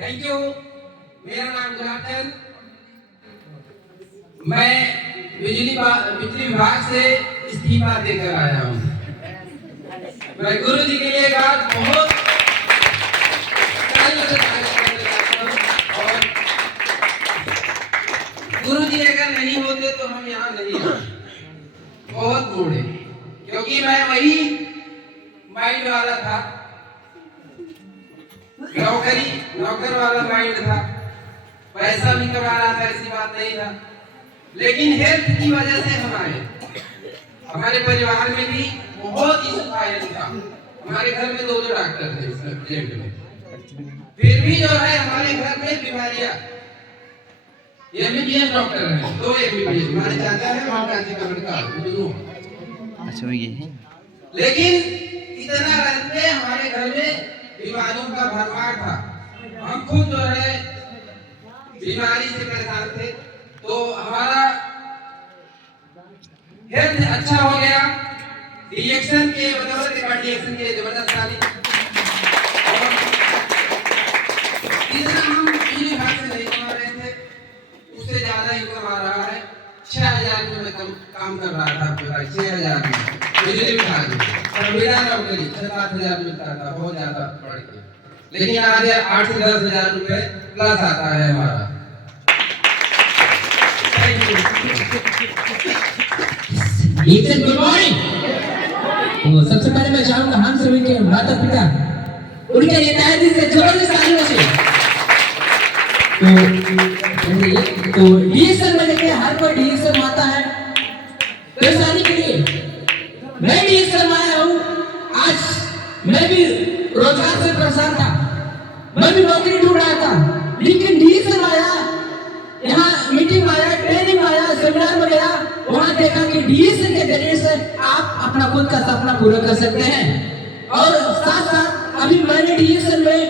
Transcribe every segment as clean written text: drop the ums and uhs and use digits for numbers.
Thank you. मेरा नाम गुलाबचंद, मैं बिजली विभाग से इस्तीफा देकर आया हूँ। मैं गुरु जी के लिए बहुत और गुरु जी अगर नहीं होते तो हम यहाँ नहीं आते। बहुत बूढ़े, क्योंकि मैं वही माइंड वाला था, नौकर वाला माइंड था, पैसा भी कमा रहा था, ऐसी बात नहीं था। लेकिन हेल्थ की वजह से हम आए। हमारे परिवार में भी बहुत ही सफाई था। हमारे घर में 2 डॉक्टर थे इस प्रेजेंट में। फिर भी जो है हमारे घर में बीमारियां, एमबीबीएस डॉक्टर हैं, 2 एमबीबीएस हमारे चाचा है, हमारे चाची का लड़का। अच्छा ये है। लेकिन इतना रहते हमारे घर में बीमारियों का भरमार था। हम खुद जो है बीमारी से परेशान थे, तो हमारा हेल्थ अच्छा हो गया। रिएक्शन के बदौलत रिएक्शन के जबरदस्त आनी, जितना हम बिजली विभाग से नहीं कमा रहे थे उससे ज्यादा ही कमा रहा है। 6000 में मैं काम कर रहा था आपके पास, 6000 में बिजली विभाग में। बिना नौकरी 7-8 हजार मिलता था, बहुत ज्यादा बढ़ गया। लेकिन आज 8 से 10 हजार रुपए प्लस आता है हमारा। Good morning. तो सबसे पहले मैं चाहूंगा हम सभी के माता पिता उनके नेताजी से जबरदस्त तालियों से। तो डीएसएल में देखिए हर कोई डीएसएल माता है परेशानी के लिए। मैं डीएसएल में आया हूँ, आज मैं भी रोजगार से परेशान था, मैं भी नौकरी ढूंढ रहा था, लेकिन डीएसएल आया, यहाँ मीटिंग आया, ट्रेनिंग आया, सेमिनार में गया, वहाँ देखा कि डीएसएल के जरिए से आप अपना खुद का सपना पूरा कर सकते हैं। और साथ साथ अभी मैंने डीएसएल में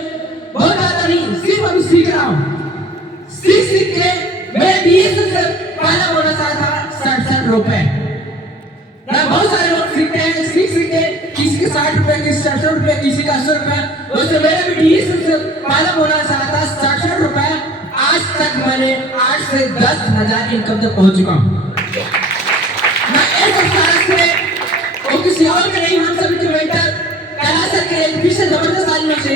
बहुत ज्यादा नहीं, सिर्फ अभी सीख रहा हूँ। सीख के मैं डीएसएल से पहला बोनस आया था 60 रुपए। बहुत सारे लोग सीखते हैं, सीख के किसी के 60 रुपए, किसी 67 रुपए, किसी का 80 रुपए। वैसे मेरा भी डीएसएल से पहला बोनस आया था 67 रुपए। आज तक मैंने 8 से 10 हजार इनकम तक पहुंच चुका हूँ। मैं एक साल से और किसी और के नहीं, हम सभी के मेंटर करा सकते हैं पीछे जबरदस्त आदमियों से,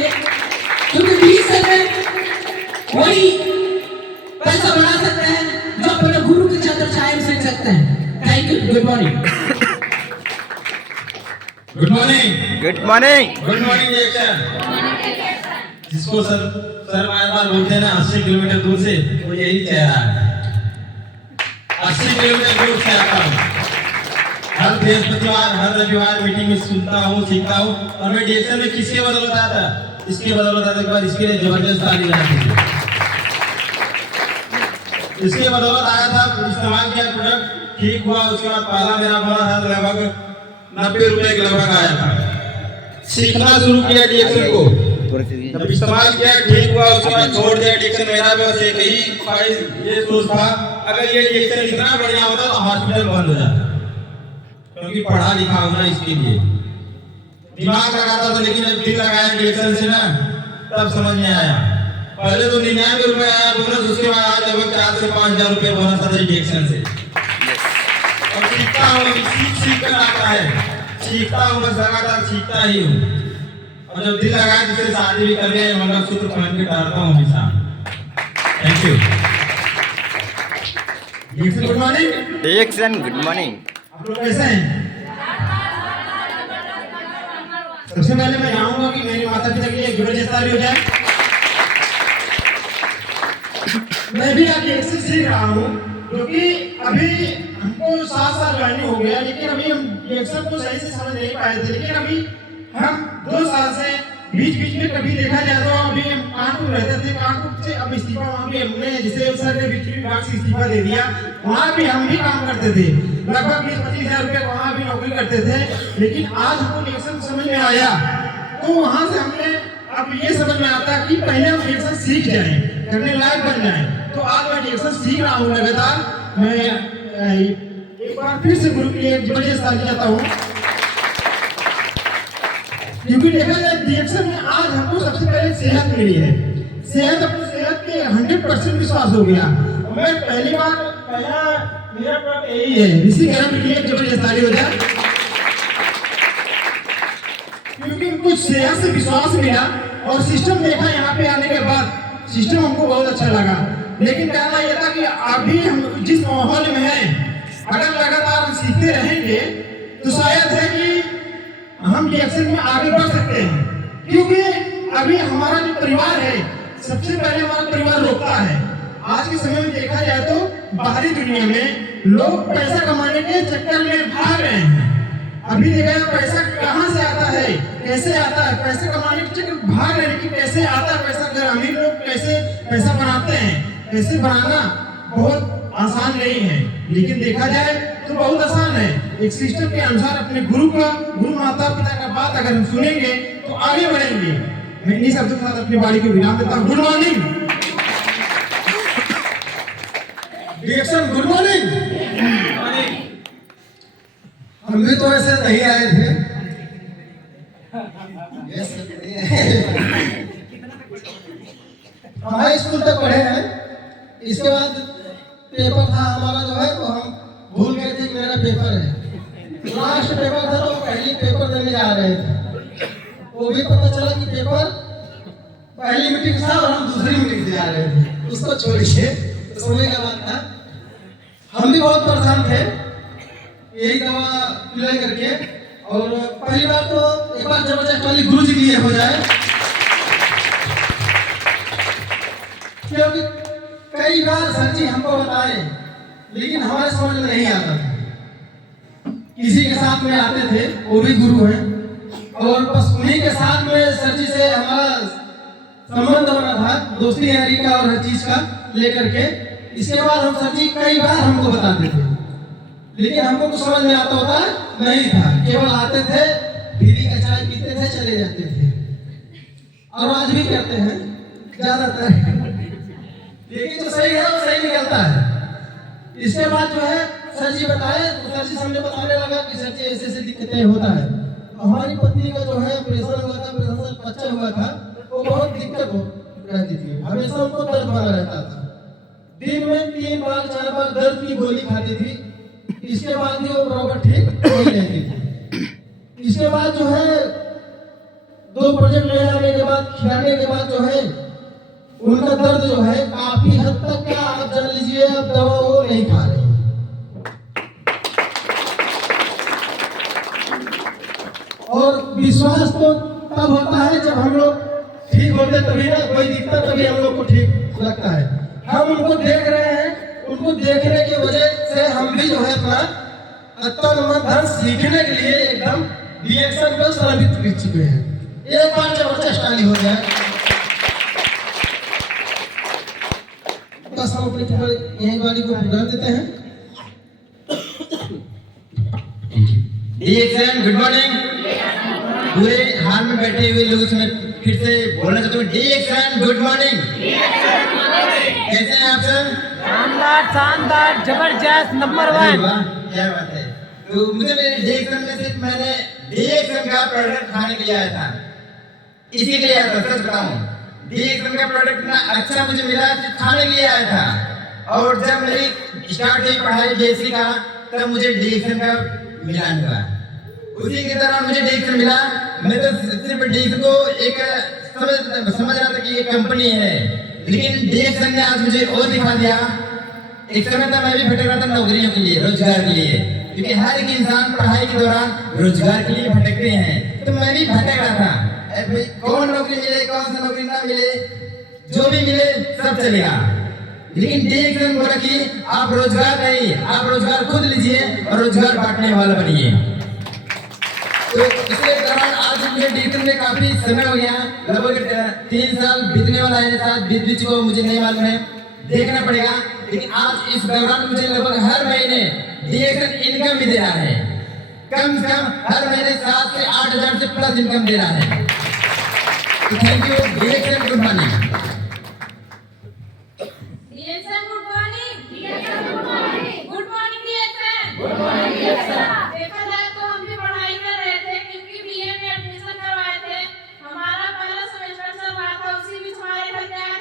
क्योंकि डीएसएल में वही पैसा बना सकते हैं जो अपने गुरु की छत्र छाया में सीख सकते हैं। Thank you. Good morning. Good morning. Good morning. Good morning जिसको सर बार बोलते हैं ना 80 किलोमीटर दूर से, वो यही चेहरा है। 80 किलोमीटर दूर से आता हूँ, हर बृहस्पतिवार हर रविवार मीटिंग में सुनता हूँ, सीखता हूँ। और मैं डीएसएल में किसके बदौलत आया था? इसके बदौलत आने के बाद इसके लिए जबरदस्त ताली जाती थी। इसके बदौलत आया था, इस्तेमाल किया, प्रोडक्ट ठीक हुआ। उसके बाद पहला मेरा बोनस लगभग 90 रुपए के लगभग आया था। सीखना शुरू किया डीएसएल को, जब इस्तेमाल किया ठीक हुआ, उसके बाद छोड़ दिया डीएसएल। मेरा बस एक ही ख्वाहिश, ये सोच था, अगर ये डीएसएल इतना बढ़िया होता तो हॉस्पिटल बंद हो जाता, क्योंकि पढ़ा लिखा होना इसके लिए दिमाग लगाता था। लेकिन जब दिल लगाया डीएसएल से ना, तब समझ में आया। पहले तो 99 रुपए आया बोनस, उसके बाद आज लगभग 4 से 5 हजार रुपए बोनस आता है डीएसएल से। और सीखता हूँ, सीख कर आता है, सीखता हूँ, बस लगातार सीखता ही हूँ। और जब दिल लगा जिससे शादी भी करने मतलब सूत्र पहन के डालता हूँ हमेशा। Thank you. Good morning. डीएक्सन गुड मॉर्निंग। आप लोग कैसे हैं? सबसे पहले मैं चाहूंगा कि मेरी माता पिता के लिए जबरदस्त ताली हो जाए। मैं भी आपकी एक्सेस सीख रहा हूँ, क्योंकि अभी हमको 7 साल ज्वाइनिंग हो गया, लेकिन अभी हम एक्सेस को सही से समझ नहीं पाए थे। लेकिन अभी हम 2 साल से बीच में कभी देखा जाए तो अभी हम कानपुर रहते थे, कानपुर से अब इस्तीफा वहाँ भी हमने, जिसे सर ने बिजली विभाग से इस्तीफा दे दिया, वहाँ भी हम भी काम करते थे। लगभग 20-25 हजार रुपये वहाँ भी नौकरी करते थे। लेकिन आज हमको रिएक्शन समझ में आया, तो वहाँ से हमने अब ये समझ में आता कि पहले हम रिएक्शन सीख जाएं, करने लायक बन जाएं। तो आज मैं रिएक्शन सीख रहा हूँ लगातार। मैं एक बार फिर से गुरु के लिए जबरदस्त ताली देता हूँ, क्योंकि देखा जाए रिएक्शन में आज हमको सबसे पहले सेहत मिली है। सेहत के 100% विश्वास हो गया। मैं पहला मेरा प्रोडक्ट यही है, इसी कारण के लिए जबरदस्त ताली हो जाए, क्योंकि उनको सेहत से विश्वास मिला और सिस्टम देखा यहाँ पे आने के बाद, सिस्टम हमको बहुत अच्छा लगा। लेकिन कहना यह था कि अभी हम जिस माहौल में हैं, अगर लगातार हम सीखते रहेंगे तो शायद है कि हम डीएक्शन में आगे बढ़ सकते हैं, क्योंकि अभी हमारा जो परिवार है, सबसे पहले हमारा परिवार रोकता है। आज के समय में देखा जाए तो बाहरी दुनिया में लोग पैसा कमाने के चक्कर में भाग रहे हैं। अभी देखा जाए पैसा कहाँ से आता है, कैसे आता है, पैसे कमाने के चक्कर में भाग रहे हैं कि कैसे आता है पैसा, अगर अमीर लोग कैसे पैसा बनाते हैं, पैसे बनाना बहुत आसान नहीं है, लेकिन देखा जाए तो बहुत आसान है। एक सिस्टम के अनुसार अपने गुरु माता पिता का बात अगर हम सुनेंगे तो आगे बढ़ेंगे। मैं इन्हीं शब्दों के साथ अपनी बारी को विराम देता हूँ। गुड मॉर्निंग डीएक्शन, गुड मॉर्निंग। हम भी तो ऐसे नहीं आए थे, हम हाई स्कूल तक पढ़े हैं, इसके बाद पेपर था हमारा जो है, तो हम भूल गए थे कि मेरा पेपर है। लास्ट पेपर था तो पहली पेपर देने जा रहे थे, वो भी पता चला कि पेपर पहली मीटिंग था और हम दूसरी मीटिंग से जा रहे थे। उसको छोड़िए, तो समय का बात था। हम भी बहुत परेशान थे यही दवा पिला करके, और पहली बार तो एक बार जबरदस्त वाली गुरु जी की ये हो जाए, क्योंकि कई बार सर जी हमको बताए लेकिन हमारे समझ में नहीं आता था। किसी के साथ में आते थे, वो भी गुरु हैं, और बस उन्हीं के साथ में सर जी से हमारा संबंध बना था, दोस्ती यारी का और हर चीज का लेकर के। इसके बाद हम सर जी कई बार हमको बताते थे, लेकिन हमको कुछ समझ में आता होता नहीं था, केवल आते थे, बीड़ी का चाय पीते थे, चले जाते थे, और आज भी करते हैं ज्यादातर, लेकिन जो सही है वो सही निकलता है। इसके बाद जो है सर जी बताए, तो सर जी हमने बताने लगा कि सर जी ऐसे ऐसे दिक्कतें होता है। हमारी पत्नी का जो है ऑपरेशन हुआ था, ऑपरेशन बच्चा हुआ था, वो बहुत दिक्कत रहती थी, हमेशा उनको दर्द बना रहता था, दिन में 3 बार 4 बार दर्द की गोली खाती थी, इसके बाद भी वो बराबर ठीक नहीं रहती थी। इसके बाद जो है 2 प्रोजेक्ट ले जाने के बाद, खिलाने के बाद जो है उनका दर्द जो है काफी हद तक, क्या आप जान लीजिए, अब दवा वो नहीं खा रहे। और विश्वास तो तब होता है जब हम लोग ठीक होते, तभी ना कोई दिखता, तभी हम लोग को ठीक लगता है। हम उनको देख रहे हैं, उनको देखने की वजह से हम भी जो है अपना तन मन धन सीखने के लिए एकदम डीएक्शन को समर्पित कर चुके हैं। एक बार जबरदस्त ताली हो जाए, बस हम अपनी यही वाली को बुला देते हैं। डीएक्शन, गुड मॉर्निंग। पूरे हाल में बैठे हुए लोगों से मैं फिर से बोलना चाहता हूँ, डीएक्शन, गुड मॉर्निंग। कैसे हैं आप सब? शानदार, शानदार, जबरदस्त, नंबर 1। क्या बात है। तो मुझे मेरे डीएक्शन में सिर्फ मैंने डीएक्शन का प्रोडक्ट खाने के लिए आया था, इसी के लिए आया था, सच बताऊं। डीएक्शन का प्रोडक्ट इतना अच्छा मुझे मिला, सिर्फ खाने के लिए आया था। और जब मेरी स्टार्ट हुई पढ़ाई जेसी का, तब मुझे डीएक्शन का मिलान हुआ। उसी के दौरान मुझे डीएक्शन मिला। मैं तो सिर्फ डीएक्शन को एक समझ रहा था कि ये कंपनी है, लेकिन डीएक्शन ने आज मुझे और दिखा दिया। एक समय था मैं भी भटक रहा था नौकरियों के लिए, रोजगार के लिए, क्योंकि हर एक इंसान पढ़ाई के दौरान रोजगार के लिए भटकते हैं, तो मैं भी भटक रहा था। कौन नौकरी मिले, कौन सी नौकरी ना मिले, जो भी मिले सब चलेगा, लेकिन डीएक्शन बोला कि आप रोजगार नहीं, आप रोजगार खुद लीजिए और रोजगार बांटने वाला बनिए। तो इसके दौरान आज मुझे डीएक्शन में काफी समय हो गया, लगभग 3 साल बीतने वाला है, साथ बीत चुका, मुझे नहीं मालूम है, देखना पड़ेगा। लेकिन आज इस दौरान मुझे लगभग हर महीने डीएक्शन इनकम भी दे रहा है, कम से कम हर महीने 7 से 8 हजार से प्लस इनकम दे रहा है। तो थैंक यू डीएक्शन, गुड मॉर्निंग। डीएक्शन गुड मॉर्निंग, डीएक्शन गुड मॉर्निंग, गुड मॉर्निंग डीएक्शन, गुड मॉर्निंग डीएक्शन। देखा जाए तो हम भी पढ़ाई कर रहे थे, क्योंकि बीए में एडमिशन करवाए थे, हमारा पहला सेमेस्टर चल रहा था, उसी बीच हमारे घर के आए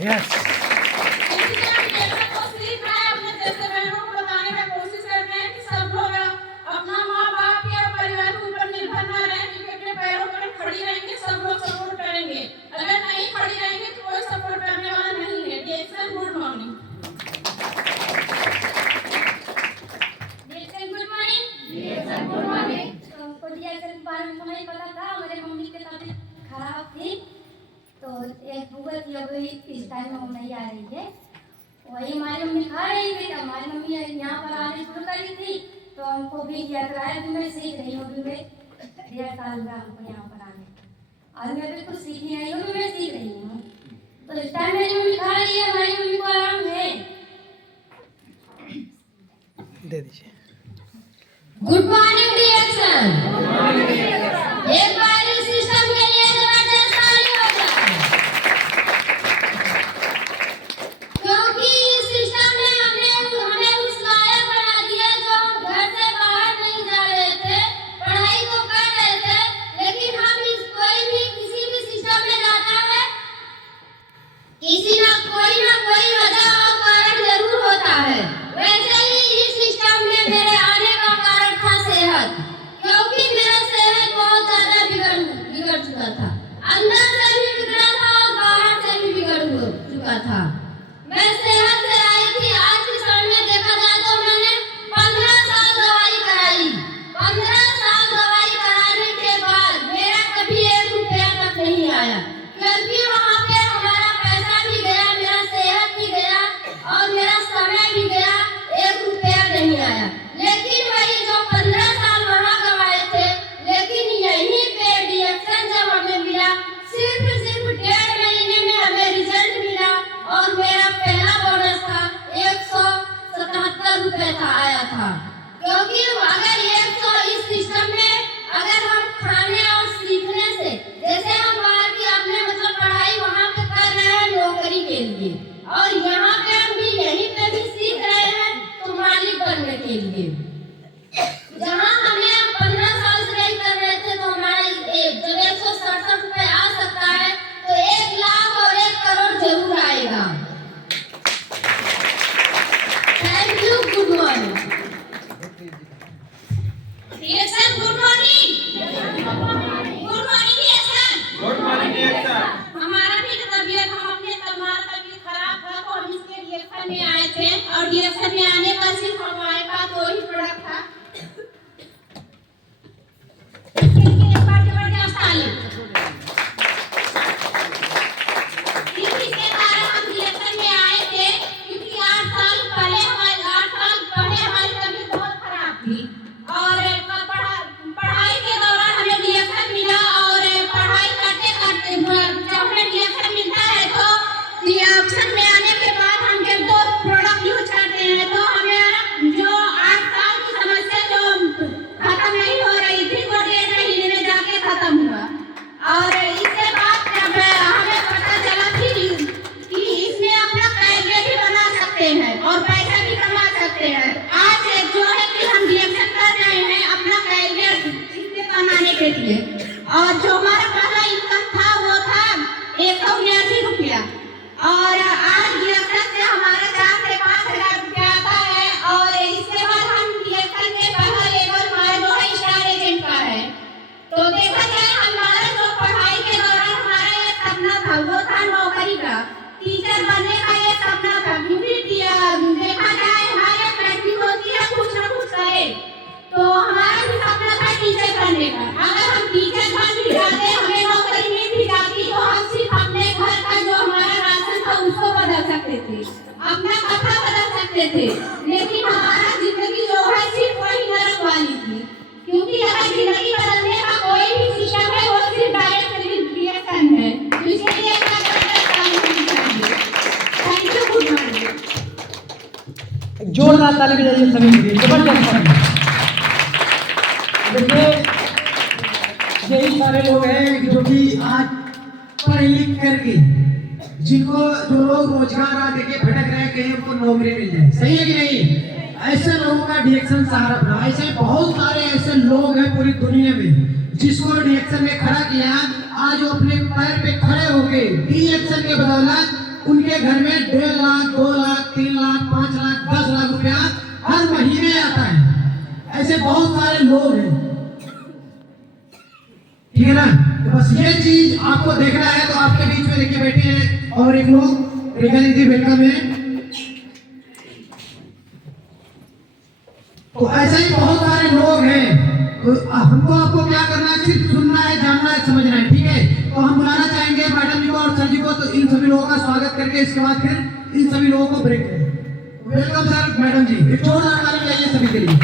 यस इसी तरह लेखन को सीख रहे हैं, अपने जैसे बहनों को बताने की कोशिश करते हैं कि सब लोग अपना माँ बाप या परिवार के ऊपर निर्भर न रहें, क्योंकि अपने पैरों पर खड़ी रहेंगे सब लोग सपोर्ट करेंगे, अगर नहीं खड़ी रहेंगे तो कोई सपोर्ट करने वाला नहीं है। डिएक्शन गुड मॉर्निंग। डिएक्शन गुड मॉर्निंग। हमको डिएक्शन के बारे में तो नहीं पता था, मेरे मम्मी की तबीयत खराब थी तो एक बुआ थी, अभी इस टाइम में वो नहीं आ रही है, वही हमारी मम्मी खा रही थी। तो हमारी मम्मी यहाँ पर आने शुरू करी थी तो हमको भी दिया कराया, भी मैं सीख रही हूँ, भी मैं 1.5 साल हुआ हमको यहाँ पर आने, और मैं भी कुछ सीखी नहीं हूँ, भी मैं सीख रही हूँ। तो इस टाइम मेरी मम्मी खा रही है, हमारी मम्मी को आराम है। दे दीजिए। गुड मॉर्निंग डिएक्शन। एक बार इस सिस्टम के लिए जबरदस्त ताली हो जाए, क्योंकि इस सिस्टम ने हमें उस लायक बना दिया जो हम घर से बाहर नहीं जा रहे थे, पढ़ाई तो कर रहे थे, लेकिन हम कोई भी किसी भी सिस्टम में जाता है, किसी ना कोई वजह और कारण जरूर होता है। वैसे ही इस सिस्टम में मेरे आने का कारण था सेहत, क्योंकि मेरा सेहत बहुत ज्यादा बिगड़ चुका था, अंदर से भी बिगड़ा था और बाहर से भी बिगड़ चुका था। मैं सेहत से आई थी, आज के समय में देखा जाए तो मैंने 15 साल दवाई कराई। 15 साल दवाई कराने के बाद मेरा कभी 1 रुपया तक नहीं आया, क्योंकि वहाँ पे हमारा पैसा भी गया, मेरा सेहत भी गया और मेरा समय भी गया, 1 रुपया नहीं आया। लेकिन वही जो 15 साल वहाँ गवाए थे, लेकिन यहीं पे डिएक्शन जब हमें मिला, सिर्फ 1.5 महीने में हमें रिजल्ट मिला और मेरा पहला बोनस था 177 रुपए का आया था। क्योंकि अगर 100 इस सिस्टम में अगर हम खाने और सीखने से, जैसे हम बाहर की अपने मतलब पढ़ाई वहाँ पे कर रहे हैं नौकरी के लिए, और यहाँ पे हम भी यहीं पे भी सीख रहे हैं तो मालिक बनने के लिए, जहाँ हमें 15 साल से नहीं कर रहे थे तो हमारा जब 167 रुपए आ सकता है तो 1 लाख और 1 करोड़ जरूर आएगा। Thank you. गुड मॉर्निंग डिएक्शन। Good morning. गुड मॉर्निंग डिएक्शन। गुड मॉर्निंग डिएक्शन। हमारा भी तबीयत हमारा तबीयत खराब था तो हम इसके डिएक्शन में आए थे, और डिएक्शन में आने का सिर्फ हमारे पास 2 ही प्रोडक्ट था। एक बार जबरदस्त ताली। इसके कारण हम डिएक्शन में आए थे, क्योंकि 8 साल पहले हमारी तबीयत बहुत खराब थी, और पढ़ाई के दौरान हमें डिएक्शन मिला, और पढ़ाई करते करते जब हमें डिएक्शन मिलता है तो डिएक्शन में आने के बाद हम जब 2 प्रोडक्ट यूज करते हैं तो हमें जो 8 साल की समस्या जो खत्म नहीं हो रही थी वो 1.5 महीने में जाके खत्म हुआ। और इसके बाद जब हमें पता चला कि इसमें अपना कैरियर भी बना सकते हैं और पैसा भी कमा सकते हैं, आज जो है कि हम डिएक्शन कर रहे हैं अपना कैरियर इससे बनाने के लिए, और जो हमारा पहला इनकम था वो था 179 रुपया, और आज डिएक्शन से हमारा 4 से 5 हजार रुपया आता है। और इसके बाद हम डिएक्शन के पहला लेवल हमारा जो है स्टार एजेंट का है। तो देखा जाए हमारा जो पढ़ाई के दौरान हमारा एक सपना था वो था नौकरी का, टीचर बनने का एक सपना था, क्योंकि देखा जाए हमारे प्रैक्टिस होती है कुछ ना कुछ करे, तो हमारा भी सपना था टीचर बनने का। अगर हम टीचर बन भी जाते, हमें नौकरी मिल भी जाती, तो हम सिर्फ अपने घर का जो हमारा राशन था उसको बदल सकते थे, अपना खाता बदल सकते थे, लेकिन हमारा जिंदगी जो है सिर्फ वही नरक वाली थी, क्योंकि अगर जिंदगी बदलने का कोई भी सिस्टम है वो सिर्फ डायरेक्ट डिएक्शन है। इसलिए थैंक यू। Good morning. जोरदार ताली बजाइए सभी के लिए, जबरदस्त ताली। देखिए यही सारे लोग हैं जो कि आज पढ़ लिख करके जिनको जो लोग रोजगार आ देके भटक रहे हैं कहीं उनको नौकरी मिल जाए, सही है कि नहीं? ऐसे लोगों का डिएक्शन सहारा बना। ऐसे बहुत सारे ऐसे लोग हैं पूरी दुनिया में जिसको डिएक्शन ने खड़ा किया, आज वो अपने पैर पे खड़े हो गए डिएक्शन के बदौलत उनके घर में 1.5 लाख, 2 लाख, 3 लाख, 5 लाख, 10 लाख रुपया हर महीने आता है। ऐसे बहुत सारे लोग हैं, ठीक है ना। तो बस ये चीज आपको देखना है, तो आपके बीच में देखिए बैठे हैं और एक लोग रेखा दीदी वेलकम है। तो ऐसे ही बहुत सारे लोग हैं, तो हमको आपको क्या करना है, सिर्फ सुनना है, जानना है, समझना है, ठीक है। तो हम बुलाना चाहेंगे मैडम जी को और सर जी को, तो इन सभी लोगों का स्वागत करके इसके बाद फिर इन सभी लोगों को ब्रेक करें। वेलकम सर, मैडम जी, एक जोरदार ताली बजाइए सभी के लिए।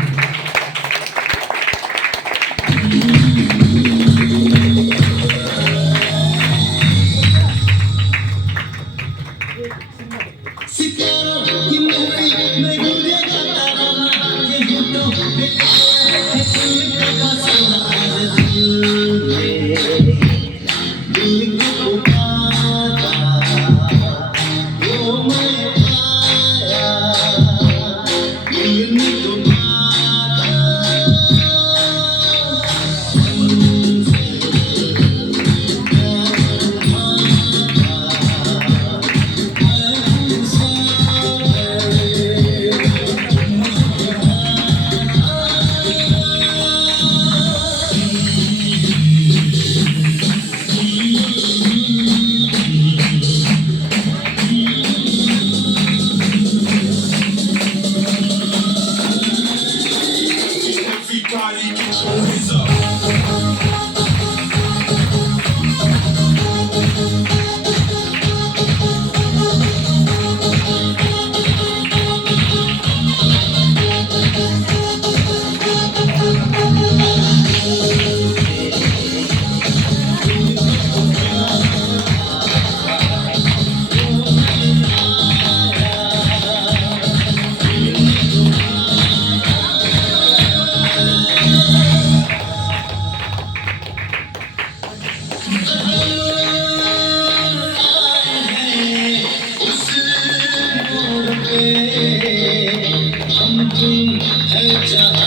हम तुम है जहाँ